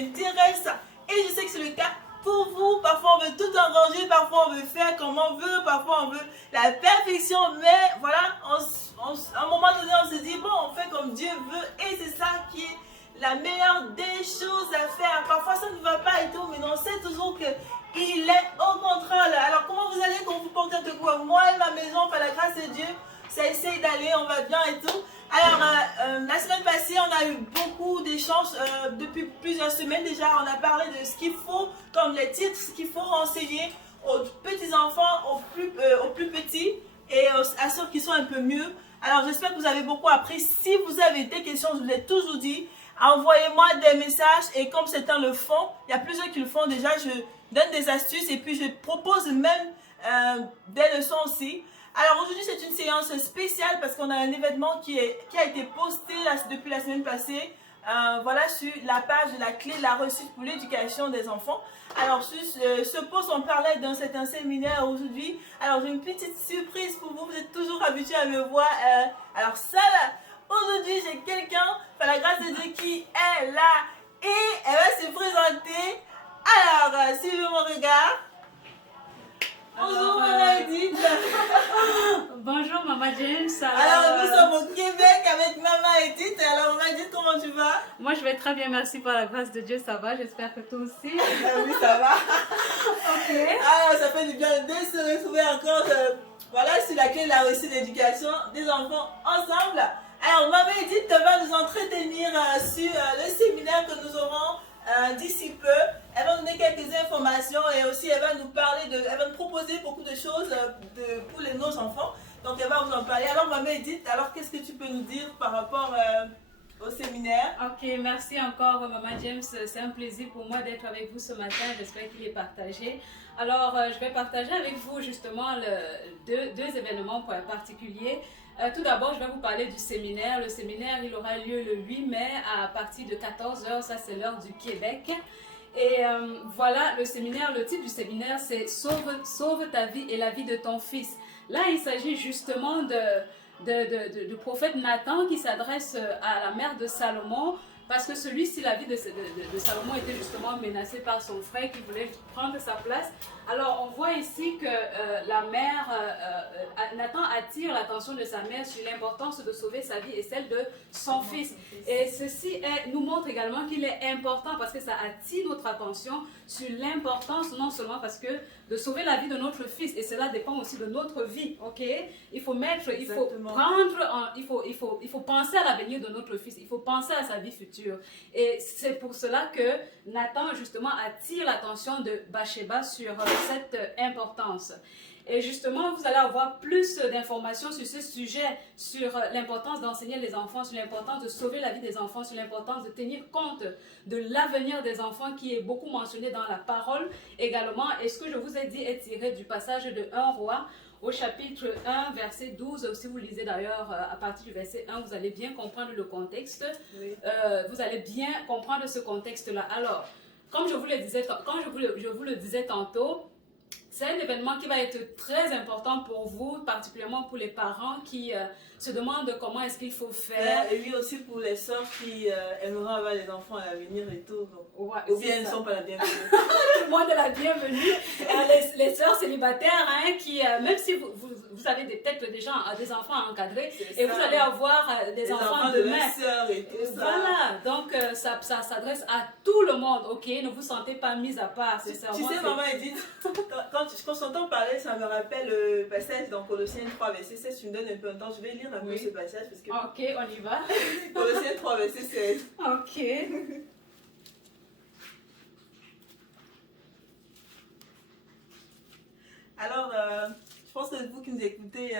m'intéresse. Et je sais que c'est le cas pour vous. Parfois on veut tout enranger, parfois on veut faire comme on veut, parfois on veut la perfection. Mais voilà, à un moment donné on se dit bon, on fait comme Dieu veut et c'est ça qui est la meilleure des choses à faire. Parfois ça ne va pas et tout, mais on sait toujours que il est au contrôle. Alors comment vous allez quand vous portez de quoi? Moi et ma maison, par la grâce de Dieu, ça essaye d'aller, on va bien et tout. Alors la semaine passée, on a eu beaucoup d'échanges depuis plusieurs semaines déjà. On a parlé de ce qu'il faut, comme les titres, ce qu'il faut enseigner aux petits enfants, aux plus petits et à ceux qui sont un peu mieux. Alors j'espère que vous avez beaucoup appris. Si vous avez des questions, je vous l'ai toujours dit, envoyez-moi des messages et comme certains le font, il y a plusieurs qui le font déjà, je donne des astuces et puis je propose même des leçons aussi. Alors aujourd'hui c'est une séance spéciale parce qu'on a un événement qui a été posté depuis la semaine passée, voilà, sur la page de la clé de la réussite pour l'éducation des enfants. Alors sur ce post on parlait d'un certain séminaire aujourd'hui. Alors j'ai une petite surprise pour vous, vous êtes toujours habitués à me voir. Alors ça là, aujourd'hui j'ai quelqu'un, par la grâce de Dieu, qui est là et elle va se présenter. Alors, suivez mon regard. Bonjour Maman Edith. Bonjour Maman James. Alors nous sommes au Québec avec Maman Edith. Alors Maman Edith, comment tu vas? Moi je vais très bien, merci par la grâce de Dieu, ça va, j'espère que toi aussi. Oui, ça va. Ok. Alors ça fait du bien de se retrouver encore voilà, sur la clé de la réussite d'éducation des enfants ensemble. Alors Maman Edith va nous entretenir sur le séminaire que nous aurons d'ici peu. Elle va nous donner quelques informations et aussi elle va nous parler elle va nous proposer beaucoup de choses pour nos enfants. Donc elle va vous en parler. Alors Maman Edith, alors qu'est-ce que tu peux nous dire par rapport au séminaire? Ok, merci encore Maman James, c'est un plaisir pour moi d'être avec vous ce matin, j'espère qu'il est partagé. Alors je vais partager avec vous justement deux événements particuliers. Tout d'abord, je vais vous parler du séminaire. Le séminaire, il aura lieu le 8 mai à partir de 14 h, ça c'est l'heure du Québec. Et voilà, le séminaire, le titre du séminaire, c'est Sauve ta vie et la vie de ton fils. Là, il s'agit justement du prophète Nathan qui s'adresse à la mère de Salomon, parce que celui-ci, la vie de Salomon était justement menacée par son frère qui voulait prendre sa place. Alors, on voit ici que la mère, Nathan attire l'attention de sa mère sur l'importance de sauver sa vie et celle de son fils. Et ceci nous montre également qu'il est important parce que ça attire notre attention sur l'importance, non seulement parce que de sauver la vie de notre fils, et cela dépend aussi de notre vie, ok? Il faut penser à l'avenir de notre fils, il faut penser à sa vie future. Et c'est pour cela que Nathan justement attire l'attention de Bathsheba sur cette importance. Et justement, vous allez avoir plus d'informations sur ce sujet, sur l'importance d'enseigner les enfants, sur l'importance de sauver la vie des enfants, sur l'importance de tenir compte de l'avenir des enfants qui est beaucoup mentionné dans la parole également. Et ce que je vous ai dit est tiré du passage de 1 Roi au chapitre 1, verset 12. Si vous lisez d'ailleurs à partir du verset 1, vous allez bien comprendre le contexte. Oui. Vous allez bien comprendre ce contexte-là. Alors, comme je vous le disais tantôt, c'est un événement qui va être très important pour vous, particulièrement pour les parents qui se demandent comment est-ce qu'il faut faire. Et oui, aussi pour les sœurs qui aimeraient avoir des enfants à l'avenir et tout. Ouais, ou bien elles ne sont pas la bienvenue. Tout le monde est la bienvenue. Les sœurs célibataires, hein, qui, même si vous avez peut-être déjà des enfants encadrés, et vous allez avoir des enfants de mères. Et tout ça. Voilà, donc ça s'adresse à tout le monde, ok? Ne vous sentez pas mis à part. Tu sais, Maman Edith, quand je t'entends parler, ça me rappelle le passage dans Colossiens 3, verset 16. Tu me donnes un peu de temps, je vais lire un peu ce passage. Parce que... Ok, on y va. Colossiens 3, verset 16. Ok. Alors, je pense que vous qui nous écoutez,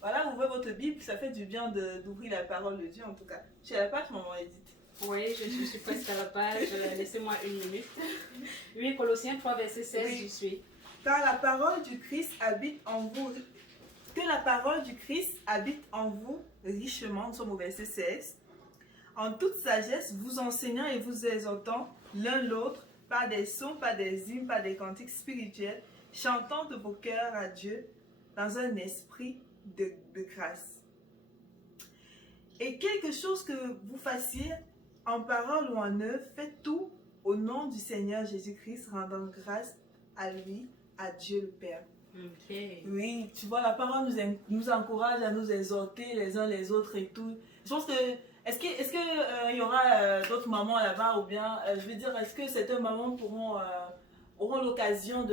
voilà, ouvrez votre Bible, ça fait du bien d'ouvrir la parole de Dieu en tout cas. Tu es à la page, Maman Edith? Oui, je suis presque à la page, laissez-moi une minute. Oui, Colossiens 3, verset 16, oui. Je suis. Car la parole du Christ habite en vous. Que la parole du Christ habite en vous richement, nous sommes au verset 16. En toute sagesse, vous enseignant et vous exhortant l'un l'autre par des sons, par des hymnes, par des cantiques spirituels, chantant de vos cœurs à Dieu dans un esprit de grâce. Et quelque chose que vous fassiez en parole ou en œuvre, faites tout au nom du Seigneur Jésus-Christ, rendant grâce à lui, à Dieu le Père. Ok. Oui, tu vois, la parole nous encourage à nous exhorter les uns les autres et tout. Je pense que, il y aura d'autres mamans là-bas ou bien, je veux dire, est-ce que certaines mamans auront l'occasion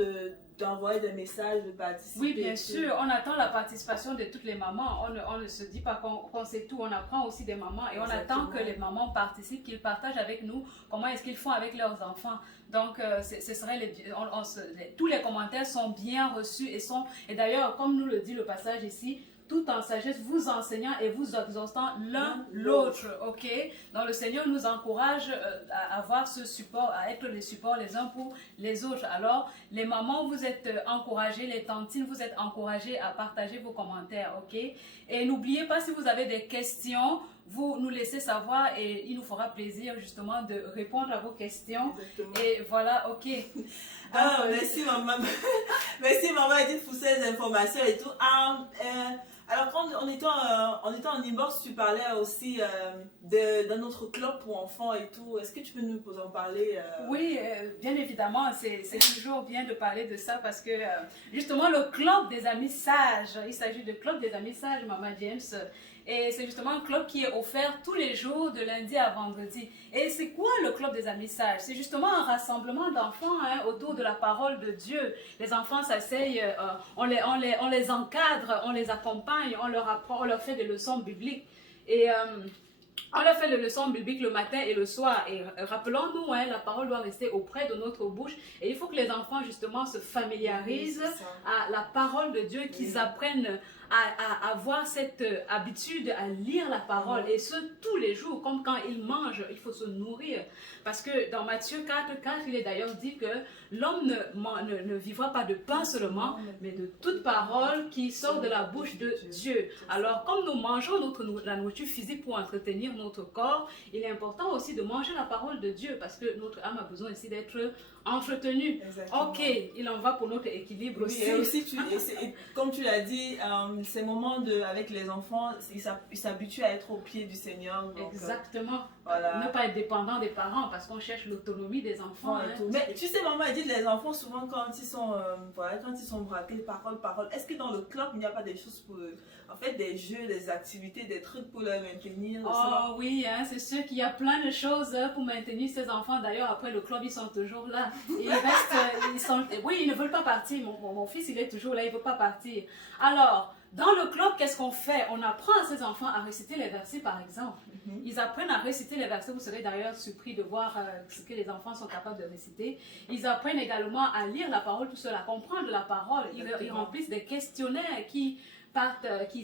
d'envoyer des messages, de participer? Oui, bien sûr, on attend la participation de toutes les mamans. On ne se dit pas qu'on sait tout, on apprend aussi des mamans et on attend que les mamans participent, qu'ils partagent avec nous comment est-ce qu'ils font avec leurs enfants. Donc, ce serait tous les commentaires sont bien reçus et d'ailleurs, comme nous le dit le passage ici, tout en sagesse, vous enseignant et vous exhortant l'un l'autre, ok? Donc le Seigneur nous encourage à avoir ce support, à être les supports les uns pour les autres. Alors, les mamans, vous êtes encouragées, les tantines, vous êtes encouragées à partager vos commentaires, ok? Et n'oubliez pas, si vous avez des questions, vous nous laissez savoir et il nous fera plaisir justement de répondre à vos questions. Exactement. Et voilà, ok. Merci maman. Merci maman Edith pour ces informations et tout. Alors quand on était en inbox, tu parlais aussi d'un autre club pour enfants et tout. Est-ce que tu peux nous en parler? Oui, bien évidemment, c'est toujours bien de parler de ça parce que justement le club des amis sages, il s'agit de club des amis sages, Maman James. Et c'est justement un club qui est offert tous les jours de lundi à vendredi. Et c'est quoi le club des amis sages? C'est justement un rassemblement d'enfants autour de la parole de Dieu. Les enfants s'asseyent, on les encadre, on les accompagne, on leur apprend, on leur fait des leçons bibliques. Et on leur fait les leçons bibliques le matin et le soir. Et rappelons-nous, la parole doit rester auprès de notre bouche. Et il faut que les enfants justement se familiarisent à la parole de Dieu, qu'ils apprennent à avoir cette habitude à lire la parole et ce tous les jours, comme quand ils mangent, il faut se nourrir parce que dans Matthieu 4, il est d'ailleurs dit que l'homme ne vivra pas de pain seulement mais de toute parole qui sort de la bouche de Dieu. Alors comme nous mangeons la nourriture physique pour entretenir notre corps, il est important aussi de manger la parole de Dieu parce que notre âme a besoin aussi d'être entretenu. Exactement. Ok, il en va pour notre équilibre aussi. Et aussi, comme tu l'as dit, ces moments avec les enfants, ils s'habituent à être au pied du Seigneur. Donc, exactement. Voilà. Ne pas être dépendant des parents parce qu'on cherche l'autonomie des enfants. Mais tu sais, maman a dit les enfants, souvent quand ils sont braqués, parole, est-ce que dans le club, il n'y a pas des choses pour en fait, des jeux, des activités, des trucs pour les maintenir? Oh oui, c'est sûr qu'il y a plein de choses pour maintenir ces enfants. D'ailleurs, après le club, ils sont toujours là. Et ils restent, oui, ils ne veulent pas partir. Mon fils, il est toujours là, il ne veut pas partir. Alors, dans le club, qu'est-ce qu'on fait? On apprend à ces enfants à réciter les versets, par exemple. Ils apprennent à réciter les versets. Vous serez d'ailleurs surpris de voir ce que les enfants sont capables de réciter. Ils apprennent également à lire la parole tout seul, à comprendre la parole. Ils remplissent des questionnaires qui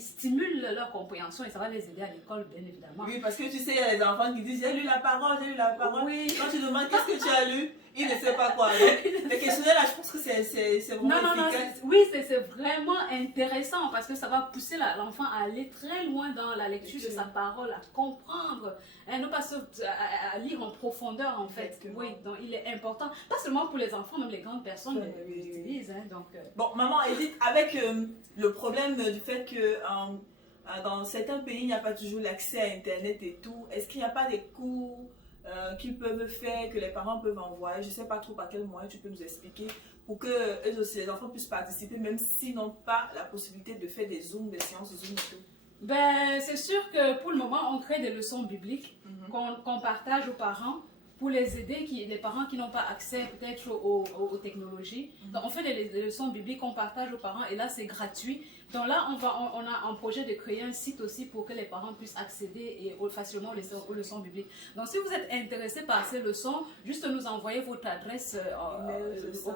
stimulent leur compréhension et ça va les aider à l'école, bien évidemment. Oui, parce que tu sais, il y a les enfants qui disent j'ai lu la parole, j'ai lu la parole. Oui. Quand tu demandes qu'est-ce que tu as lu, il ne sait pas quoi. Donc, les questionnaires là, je pense que c'est vraiment efficace. Oui, c'est vraiment intéressant parce que ça va pousser l'enfant à aller très loin dans la lecture de sa parole, à comprendre, ne pas à lire en profondeur en fait. Exactement. Oui, donc il est important, pas seulement pour les enfants, même les grandes personnes l'utilisent. Bon, maman Edith, avec le problème du fait que dans certains pays, il n'y a pas toujours l'accès à Internet et tout, est-ce qu'il n'y a pas des cours qu'ils peuvent faire, que les parents peuvent envoyer? Je ne sais pas trop par quel moyen tu peux nous expliquer pour que eux aussi, les enfants puissent participer, même s'ils n'ont pas la possibilité de faire des Zooms, des séances Zoom et tout. Ben, c'est sûr que pour le moment, on crée des leçons bibliques qu'on partage aux parents pour les aider, les parents qui n'ont pas accès peut-être aux technologies. Donc, on fait des leçons bibliques qu'on partage aux parents et là, c'est gratuit. Donc là, on a un projet de créer un site aussi pour que les parents puissent accéder facilement aux leçons bibliques. Donc, si vous êtes intéressé par ces leçons, juste nous envoyer votre adresse,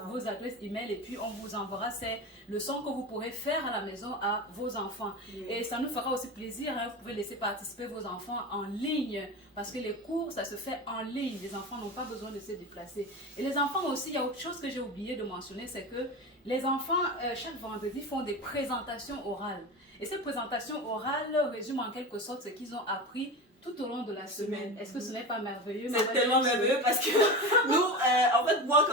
vos adresses email et puis on vous enverra ces leçons que vous pourrez faire à la maison à vos enfants. Et ça nous fera aussi plaisir, vous pouvez laisser participer vos enfants en ligne parce que les cours, ça se fait en ligne. Les enfants n'ont pas besoin de se déplacer. Et les enfants aussi, il y a autre chose que j'ai oublié de mentionner, c'est que les enfants, chaque vendredi, font des présentations orales. Et ces présentations orales résument en quelque sorte ce qu'ils ont appris tout au long de la semaine. Est-ce que ce n'est pas merveilleux? C'est tellement merveilleux parce que nous, en fait, moi,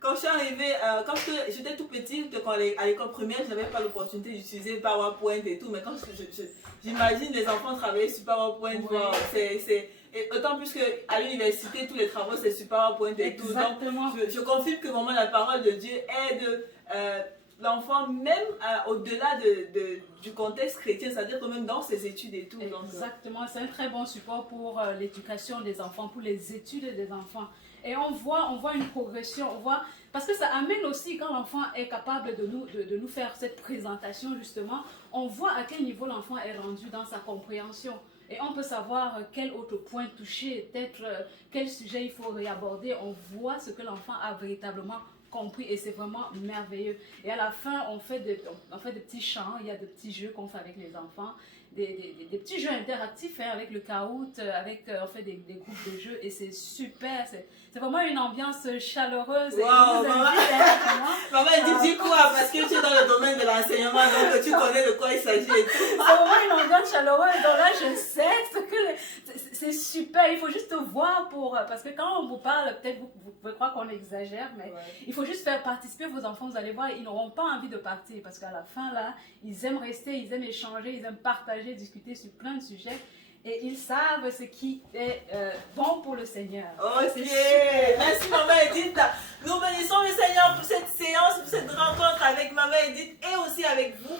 quand je suis arrivée, quand j'étais tout petite, à l'école primaire, je n'avais pas l'opportunité d'utiliser PowerPoint et tout, mais quand j'imagine les enfants travailler sur PowerPoint, et Et autant plus qu'à l'université, tous les travaux, c'est sur PowerPoint et tout. Donc, je confirme que vraiment la parole de Dieu aide l'enfant, même au-delà du contexte chrétien, c'est-à-dire quand même dans ses études et tout. Exactement, c'est un très bon support pour l'éducation des enfants, pour les études des enfants. Et on voit une progression, parce que ça amène aussi, quand l'enfant est capable de nous faire cette présentation justement, on voit à quel niveau l'enfant est rendu dans sa compréhension. Et on peut savoir quel autre point toucher, peut-être quel sujet il faut réaborder. On voit ce que l'enfant a véritablement compris et c'est vraiment merveilleux. Et à la fin, on fait des petits chants, il y a des petits jeux qu'on fait avec les enfants, des petits jeux interactifs avec le Kahoot, on fait des groupes de jeux et c'est super, c'est vraiment une ambiance chaleureuse. Wow, maman dit quoi? Parce que tu es dans le domaine de l'enseignement, donc tu connais de quoi il s'agit et tout. C'est vraiment une ambiance chaleureuse, donc là je sais c'est super, il faut juste voir parce que quand on vous parle, peut-être vous pouvez croire qu'on exagère, mais il faut juste faire participer vos enfants, vous allez voir, ils n'auront pas envie de partir parce qu'à la fin là, ils aiment rester, ils aiment échanger, ils aiment partager, discuter sur plein de sujets. Et ils savent ce qui est bon pour le Seigneur. Ok, merci Maman Edith. Nous bénissons le Seigneur pour cette séance, pour cette rencontre avec Maman Edith et aussi avec vous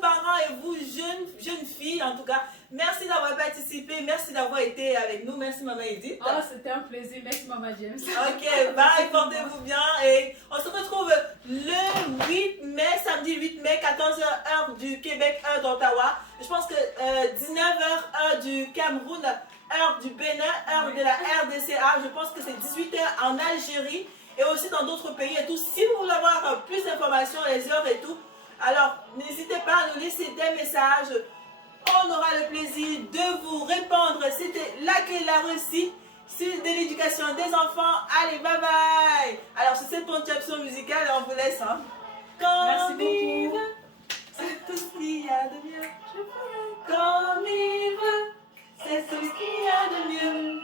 parents et vous jeunes filles en tout cas. Merci d'avoir participé, merci d'avoir été avec nous. Merci Maman Edith. Oh, c'était un plaisir, merci Maman James. Ok, bye, portez-vous bien et on se retrouve le 8 mai, samedi 8 mai, 14h heure du Québec, heure d'Ottawa. Je pense que 19h heure du Cameroun, heure du Bénin, heure de la RDCA. Je pense que c'est 18h en Algérie et aussi dans d'autres pays et tout. Si vous voulez avoir plus d'informations, les heures et tout, alors n'hésitez pas à nous laisser des messages. On aura le plaisir de vous répondre. C'était la clé de la réussite de l'éducation des enfants. Allez, bye bye. Alors, c'est cette conception musicale et on vous laisse. Hein. Merci beaucoup. C'est tout ce qu'il y a de mieux. Je ferai comme il veut. C'est tout ce qu'il y a de mieux.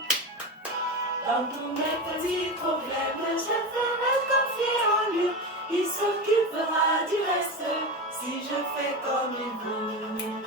Dans tous mes petits problèmes, je ferai confier en lui. Il s'occupera du reste si je fais comme il veut.